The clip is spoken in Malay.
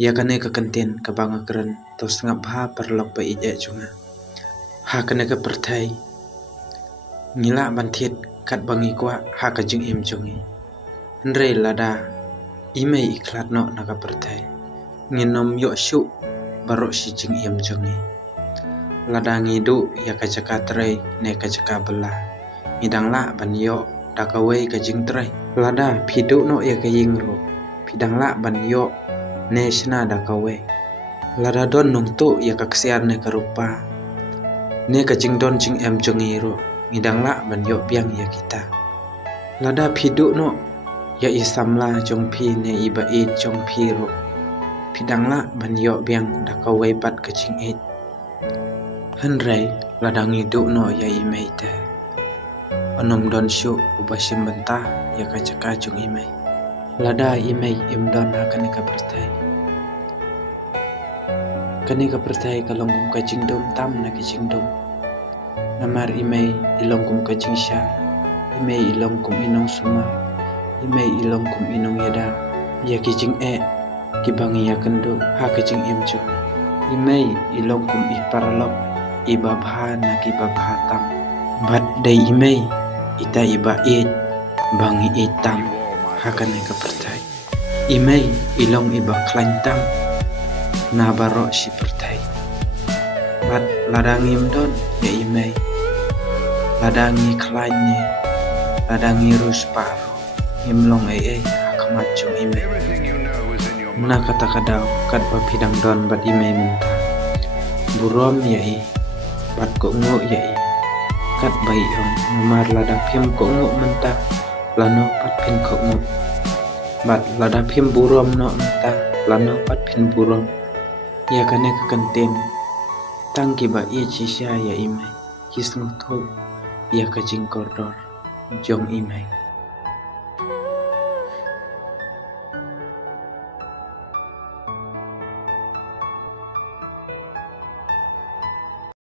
Ya kane ka kantin ka banga keren tos ngap ha perlok ba ije chunga. Ha kane ka perthai. Ngila banthit kat bangi kwa ha ka jing im chungi. Nre lada imei iklat no na ka perthai. Nginom yo shu baro si jing im chungi. Lada ngidu ya ka jaka trai ne ka jaka bela. Ngidang la ban yo dakawai ka jing trai. Lada pidu no ya ka yingro. Pidang la ban yo ne shna dakawai. Lada don nong tu ya ka ksiar ne ka rupa. Ne ka jing don jing em chungi ro. Ngidang la ban yo biang ya kita. Lada pidu no ya isamla jong pi ne iba e jong pi ro. Pidang la ban yo biang dakawai bat ka jing e. Henry lada ngidu no ya imei te. Onom don shu ubasim bentah ya ka jaka jung imei. Lada imei imdon akan ka pertai. Kani ka pertai ka longgum ka jingdom tam na ka jingdom. Namar imei ilongkum ka jingsha. Imei ilongkum inong suma. Imei ilongkum inong yada. Ya ki jing e kibangi ya kendo ha ka jing imjo. Imei ilongkum iparalok ibabha na ki babha tam. Bat dai imei ita iba e bangi itam hakan ka pertai. Imei ilong iba klantang na baro si pertai. Bat ladangi mdon ya imei. Ladangi klanye. Ladangi rus paro. Imlong hakamat jong imei. Mena kata kadau kat bapidang don bat imei mentah. Burom ya bat ko ngo ya kat bai ong nomar ladang pim ko ngo mentah. Lano pat pin ko ngo. Bat ladang pim burom no mentah. Lano pat pin burom. Ya kane ka kantin. Tang kiba cisya ya imei. Kisnu tu ya ka jing koridor jong imei.